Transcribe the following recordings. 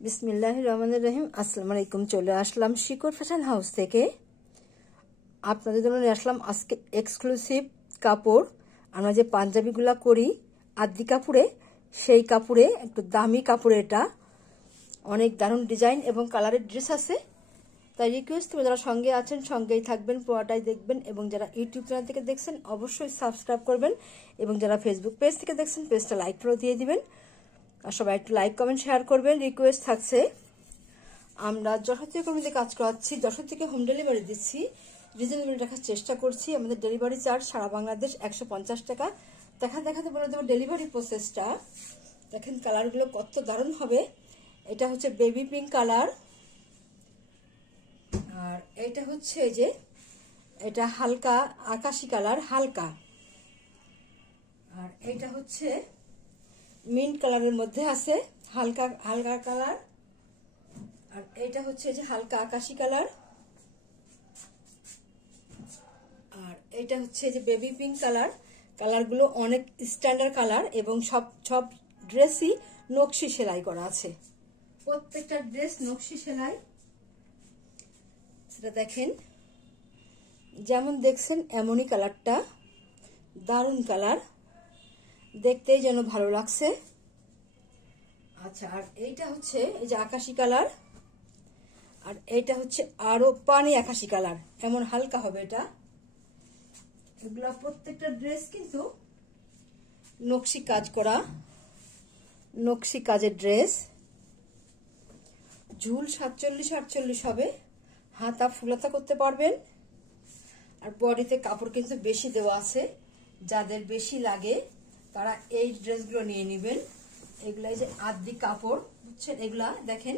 বিসমিল্লাহির রহমানির রহিম। আসসালামু আলাইকুম। চলে আসলাম শিকর ফ্যাশন হাউস থেকে। আপনাদের জন্য নিয়ে আসলাম আজকে এক্সক্লুসিভ কাপড়। আমরা যে পাঞ্জাবিগুলো করি আদি কাপড়ে, সেই কাপড়ে একটু দামি কাপড়ে, এটা অনেক দারুণ ডিজাইন এবং কালারের ড্রেস আছে। তাই রিকোয়েস্ট, যারা সঙ্গে আছেন সঙ্গেই থাকবেন, পুরোটাই দেখবেন, এবং যারা ইউটিউব চ্যানেল থেকে দেখছেন অবশ্যই সাবস্ক্রাইব করবেন, এবং যারা ফেসবুক পেজ থেকে দেখছেন পেজটা লাইক ফলো দিয়ে দিবেন, আর সবাই একটু লাইক কমেন্ট শেয়ার করবেন। রিকোয়েস্ট থাকছে, আমরা যশোর থেকে কর্মীদের কাজ করাচ্ছি, যশোর থেকে হোম ডেলিভারি দিচ্ছি, রিজনেবল রাখার চেষ্টা করছি। আমাদের ডেলিভারি চার্জ সারা বাংলাদেশ 150 টাকা। দেখাতে বলে দেবো ডেলিভারি প্রসেসটা। দেখেন কালারগুলো কত দারুণ হবে। এটা হচ্ছে বেবি পিঙ্ক কালার, আর এটা হচ্ছে এই যে এটা হালকা আকাশি কালার, হালকা। আর এটা হচ্ছে মিন্ট কালারের মধ্যে আছে, হালকা হালকা কালার। আর এটা হচ্ছে যে হালকা আকাশি কালার। আর এটা হচ্ছে যে বেবি পিঙ্ক কালার। কালারগুলো অনেক স্ট্যান্ডার্ড কালার, এবং সব ড্রেসই নকশি সেলাই করা আছে। প্রত্যেকটা ড্রেস নকশি সেলাই। সেটা দেখেন, যেমন দেখছেন এমনই কালারটা, দারুণ কালার, দেখতেই যেন ভালো লাগছে। আচ্ছা, আর এইটা হচ্ছে এই যে আকাশি কালার, আর এইটা হচ্ছে আরো পানি আকাশি কালার, এমন হালকা হবে এটা। এগুলা প্রত্যেকটা ড্রেস কিন্তু নকশি কাজ করা, নকশি কাজের ড্রেস। ঝুল 47-48 হবে, হাতা ফুলাতা করতে পারবেন। আর বডিতে কাপড় কিন্তু বেশি দেওয়া আছে, যাদের বেশি লাগে তারা এই ড্রেসগুলো নিয়ে নেবেন। এগুলা যে আদি কাপড়, বুঝছেন? এগুলা দেখেন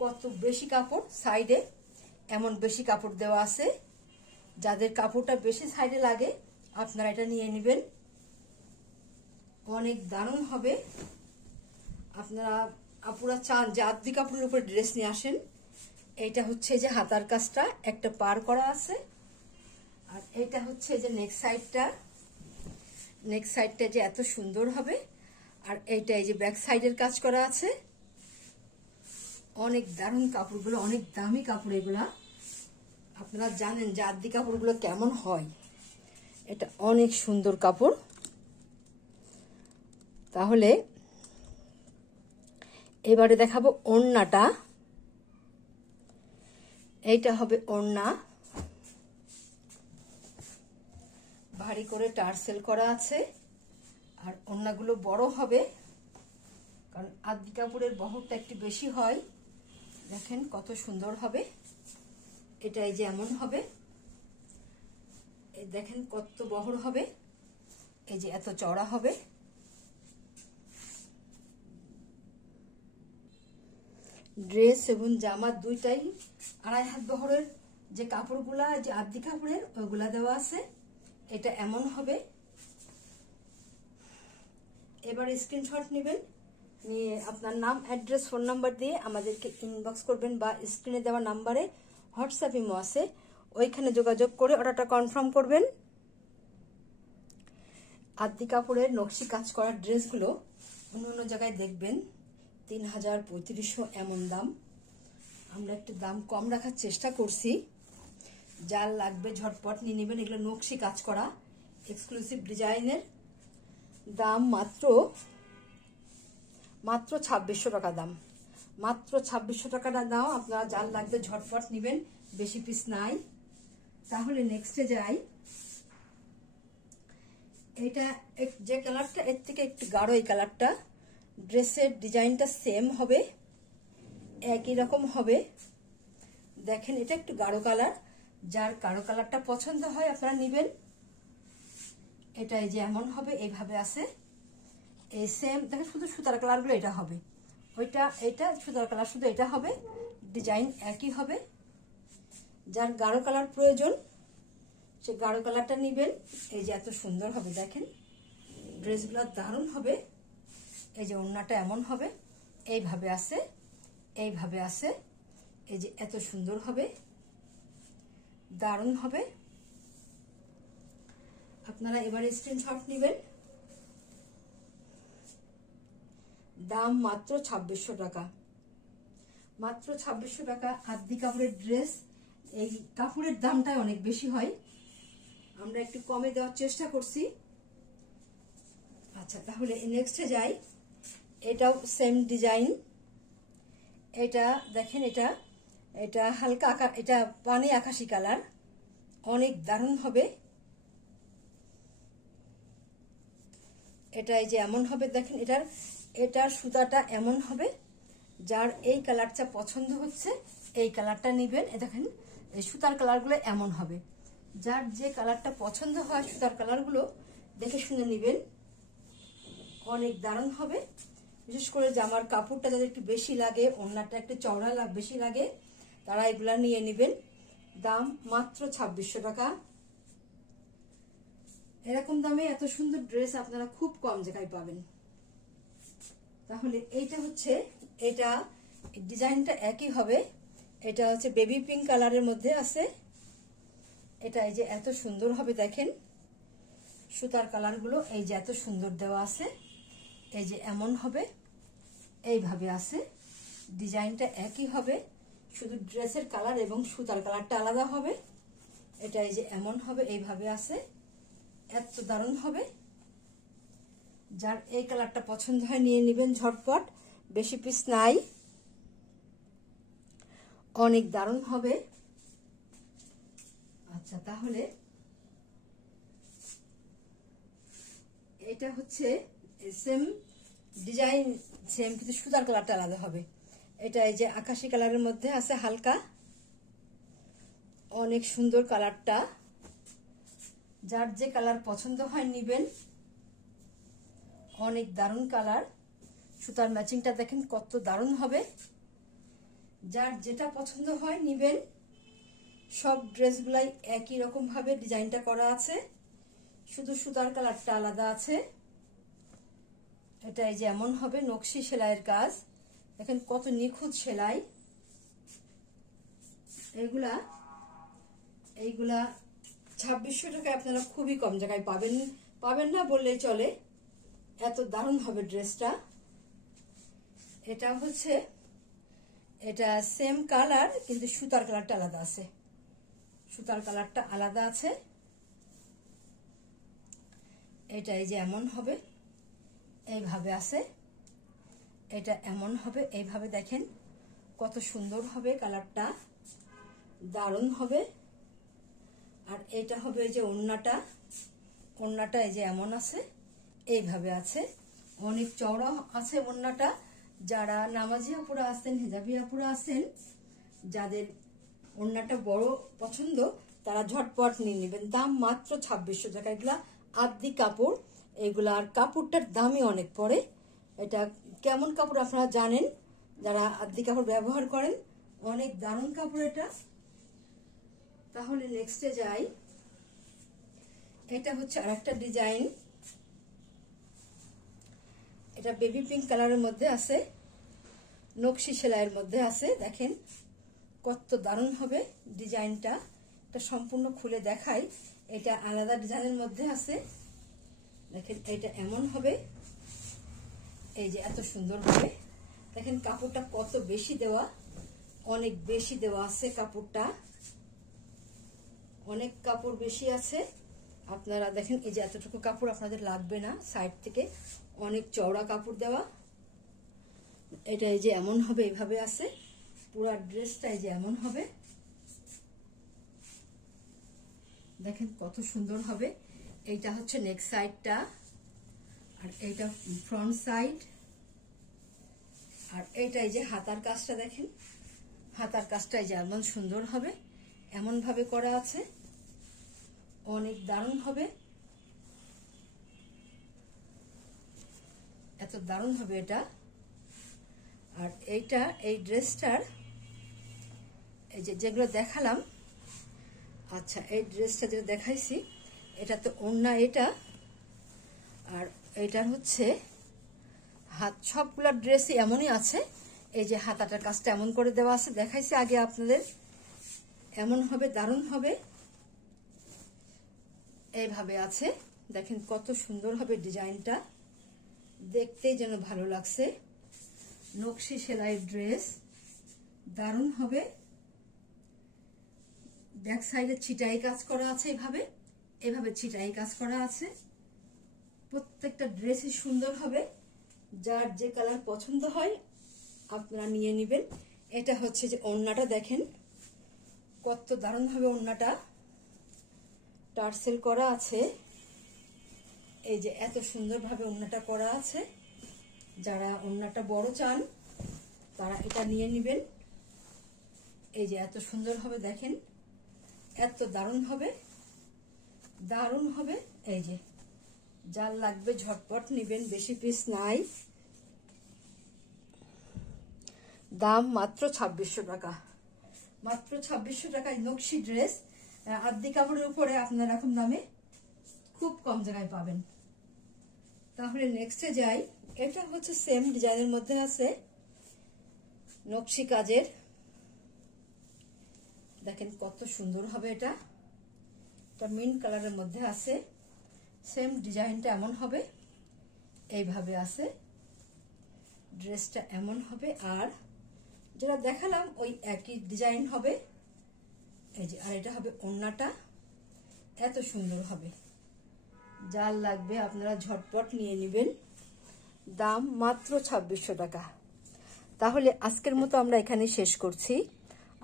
কত বেশি কাপড়, সাইডে এমন বেশি কাপড় দেওয়া আছে। যাদের কাপড়টা বেশি সাইডে লাগে আপনারা এটা নিয়ে নেবেন, অনেক দারুণ হবে। আপনারা আপুরা চান যে আদি কাপড়ের উপরে ড্রেস নিয়ে আসেন। এইটা হচ্ছে যে হাতার কাজটা একটা পার করা আছে, আর এইটা হচ্ছে যে নেক সাইডটা যে এত সুন্দর হবে। আর এইটা এই যে ব্যাক সাইডের কাজ করা আছে। অনেক দারুণ কাপড়গুলো, অনেক দামি কাপড় এগুলা। আপনারা জানেন যে আদি কাপড়গুলো কেমন হয়, এটা অনেক সুন্দর কাপড়। তাহলে এবারে দেখাবো ওড়নাটা। এইটা হবে ওড়না, ভারী করে টার্সেল করা আছে। আর ওড়নাগুলো বড় হবে, কারণ আদি কাপড়ের বহরটা একটু বেশি হয়। দেখেন কত সুন্দর হবে এটা, এই যে এমন হবে। এই দেখেন কত বহর হবে, এই যে এত চওড়া হবে। ড্রেস এবং জামা দুইটাই 2.5 হাত বহরের যে কাপড়গুলা, যে আদি কাপড়ের ওইগুলা দেওয়া আছে। এটা এমন হবে। এবার স্ক্রিনশট নেবেন, নিয়ে আপনার নাম, অ্যাড্রেস, ফোন নাম্বার দিয়ে আমাদেরকে ইনবক্স করবেন, বা স্ক্রিনে দেওয়া নাম্বারে হোয়াটসঅ্যাপ ইমো আছে, ওইখানে যোগাযোগ করে অর্ডারটা কনফার্ম করবেন। আদি কাপড়ের নকশি কাজ করা ড্রেসগুলো অন্য জায়গায় দেখবেন 3000, 3500 এমন দাম। আমরা একটু দাম কম রাখার চেষ্টা করছি। যার লাগবে ঝটপট নিয়ে নেবেন। এগুলো নকশি কাজ করা এক্সক্লুসিভ ডিজাইনের, দাম মাত্র 2600 টাকা দাম, মাত্র 2600 টাকাটা দাও। আপনারা যার লাগবে ঝটপট নেবেন, বেশি পিস নাই। তাহলে নেক্সটে যাই। এটা যে কালারটা, এর থেকে একটু গাঢ় এই কালারটা। ড্রেসের ডিজাইনটা সেম হবে, একই রকম হবে। দেখেন এটা একটু গাঢ় কালার, যার গাঢ় কালারটা পছন্দ হয় আপনারা নেবেন। এটা এই যে এমন হবে, এইভাবে আছে। এই সেম দেখেন, শুধু সুতার কালারগুলো এটা হবে, ওইটা এটা সুতার কালার, শুধু এটা হবে, ডিজাইন একই হবে। যার গাঢ় কালার প্রয়োজন সে গাঢ় কালারটা নেবেন। এই যে এত সুন্দর হবে, দেখেন ড্রেসগুলো দারুণ হবে। এই যে ওড়নাটা এমন হবে, এইভাবে আছে, এইভাবে আছে। এই যে এত সুন্দর হবে, দারুণ হবে। আপনারা এবারে স্ক্রিনশট নেবেন। দাম মাত্র 2600 টাকা। মাত্র 2600 টাকা আদি কাপড়ের ড্রেস। এই কাপড়ের দামটা অনেক বেশি হয়, আমরা একটু কমে দেওয়ার চেষ্টা করছি। আচ্ছা, তাহলে নেক্সটে যাই। এটাও সেম ডিজাইন। এটা দেখেন, এটা এটা হালকা এটা পানি আকাশি কালার, অনেক দারুণ হবে। এটা এই যে এমন হবে, দেখেন এটার সুতাটা এমন হবে। যার এই কালারটা পছন্দ হচ্ছে এই কালারটা নেবেন। দেখেন এই সুতার কালারগুলো এমন হবে, যার যে কালারটা পছন্দ হয় সুতার কালারগুলো দেখে শুনে নেবেন, অনেক দারুণ হবে। বিশেষ করে জামার কাপড়টা যাদের একটু বেশি লাগে, ওড়নাটা একটু চওড়া বেশি লাগে, তারা এগুলা নিয়ে নেবেন। দাম মাত্র 2600 টাকা। এরকম দামে এত সুন্দর ড্রেস আপনারা খুব কম জায়গায় পাবেন। তাহলে এইটা হচ্ছে, এটা ডিজাইনটা একই হবে। এটা হচ্ছে বেবি পিঙ্ক কালারের মধ্যে আছে। এটা এই যে এত সুন্দর হবে, দেখেন সুতার কালারগুলো এই যে এত সুন্দর দেওয়া আছে। এই যে এমন হবে, এইভাবে আছে। ডিজাইনটা একই হবে, শুধু ড্রেসের কালার এবং সুতার কালারটা আলাদা হবে। এটা এই যে এমন হবে, এইভাবে আছে, এত দারুণ হবে। যার এই কালারটা পছন্দ হয় নিয়ে নেবেন ঝটপট, বেশি পিস নাই, অনেক দারুণ হবে। আচ্ছা, তাহলে এটা হচ্ছে সেম ডিজাইন, সেম কিন্তু সুতার কালারটা আলাদা হবে। এটা এই যে আকাশি কালারের মধ্যে আছে হালকা, অনেক সুন্দর কালারটা। যার যে কালার পছন্দ হয় নিবেন, অনেক দারুণ কালার। সুতার ম্যাচিংটা দেখেন কত দারুণ হবে। যার যেটা পছন্দ হয় নিবেন। সব ড্রেসগুলাই একই রকম ভাবে ডিজাইনটা করা আছে, শুধু সুতার কালারটা আলাদা আছে। এটা এই যে এমন হবে, নকশি সেলাইয়ের কাজ, দেখেন কত নিখুঁত সেলাই। এইগুলা 2600 টাকায় আপনারা খুবই কম জায়গায় পাবেন না বললেই চলে, এত দারুণ হবে ড্রেসটা। এটা হচ্ছে, এটা সেম কালার কিন্তু সুতার কালারটা আলাদা আছে, সুতার কালারটা আলাদা আছে। এটা এই যে এমন হবে, এইভাবে আছে। এটা এমন হবে, এইভাবে দেখেন কত সুন্দর হবে, কালারটা দারুণ হবে। আর এটা হবে এই যে ওড়নাটা এই যে এমন আছে, এইভাবে আছে, অনেক চওড়া আছে ওড়নাটা। যারা নামাজি আপুরা আছেন, হেজাবি আপুরা আছেন, যাদের ওড়নাটা বড় পছন্দ তারা ঝটপট নিয়ে নেবেন। দাম মাত্র 2600 টাকা। এগুলা আদি কাপড়, এগুলার কাপড়টার দামই অনেক পড়ে। এটা কেমন কাপড় আপনারা জানেন, যারা আদি কাপড় ব্যবহার করেন, অনেক দারুণ কাপড় এটা। তাহলে নেক্সটে যাই। এটা হচ্ছে আরেকটা ডিজাইন। এটা বেবি পিঙ্ক কালারের মধ্যে আছে, নকশি সেলাইয়ের মধ্যে আছে। দেখেন কত দারুণ হবে ডিজাইনটা। এটা সম্পূর্ণ খুলে দেখাই। এটা আলাদা ডিজাইনের মধ্যে আছে, দেখেন এটা এমন হবে, এই যে এত সুন্দর হবে। দেখেন কাপড়টা কত বেশি দেওয়া, অনেক বেশি দেওয়া আছে কাপড়টা, অনেক কাপড় বেশি আছে। আপনারা দেখেন এই যে এতটুকু কাপড় আপনাদের লাগবে না, সাইড থেকে অনেক চওড়া কাপড় দেওয়া। এটা এই যে এমন হবে, এইভাবে আছে। পুরা ড্রেসটা এই যে এমন হবে, দেখেন কত সুন্দর হবে। এইটা হচ্ছে নেক সাইডটা, আর এইটা ফ্রন্ট সাইড। আর এইটা এই যে হাতার কাজটা, দেখেন হাতার কাজটা এই যে এমন সুন্দর হবে, এমন ভাবে করা আছে, অনেক দারুণ হবে, এত দারুণ হবে এটা। আর এইটা, এই ড্রেসটার এই যে যেগুলো দেখালাম, আচ্ছা এই ড্রেসটা যেটা দেখাইছি, এটা তো ওড়না এটা, আর এটার হচ্ছে হাত। সবগুলা ড্রেসই এমনই আছে। এই যে হাতাটার কাজটা এমন করে দেওয়া আছে, দেখাইছি আগে আপনাদের, এমন হবে, দারুণ হবে, এইভাবে আছে। দেখেন কত সুন্দর হবে ডিজাইনটা, দেখতেই যেন ভালো লাগছে। নকশি সেলাইয়ের ড্রেস, দারুণ হবে। ব্যাক সাইডে ছিটাই কাজ করা আছে, এভাবে ছিটাই কাজ করা আছে। প্রত্যেকটা ড্রেসই সুন্দর হবে। যার যে কালার পছন্দ হয় আপনারা নিয়ে নেবেন। এটা হচ্ছে যে ওড়নাটা দেখেন কত দারুণ হবে। ওড়নাটা টার্সেল করা আছে, এই যে এত সুন্দরভাবে ওড়নাটা করা আছে। যারা ওড়নাটা বড় চান তারা এটা নিয়ে নেবেন। এই যে এত সুন্দর হবে দেখেন, এত দারুণ হবে, দারুণ হবে। এই যে যার লাগবে ঝটপট নেবেন, বেশি পিস নাই। দাম মাত্র 2600 টাকা, মাত্র 2600 টাকায় নকশি ড্রেস আদি কাপড়ের উপরে আপনার এরকম দামে খুব কম জায়গায় পাবেন। তাহলে নেক্সটে যাই। এটা হচ্ছে সেম ডিজাইনের মধ্যে আছে, নকশি কাজের। দেখেন কত সুন্দর হবে। এটা মিন্ট কালারের মধ্যে আছে। সেম ডিজাইনটা এমন হবে, এইভাবে আছে। ড্রেসটা এমন হবে, আর যেটা দেখালাম ওই একই ডিজাইন হবে। এই যে আর এটা হবে ওড়নাটা, এত সুন্দর হবে। যার লাগবে আপনারা ঝটপট নিয়ে নেবেন। দাম মাত্র 2600 টাকা। তাহলে আজকের মতো আমরা এখানে শেষ করছি।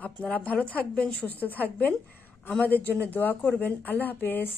আপনারা ভালো থাকবেন, সুস্থ থাকবেন, আমাদের জন্য দোয়া করবেন। আল্লাহ হাফেজ।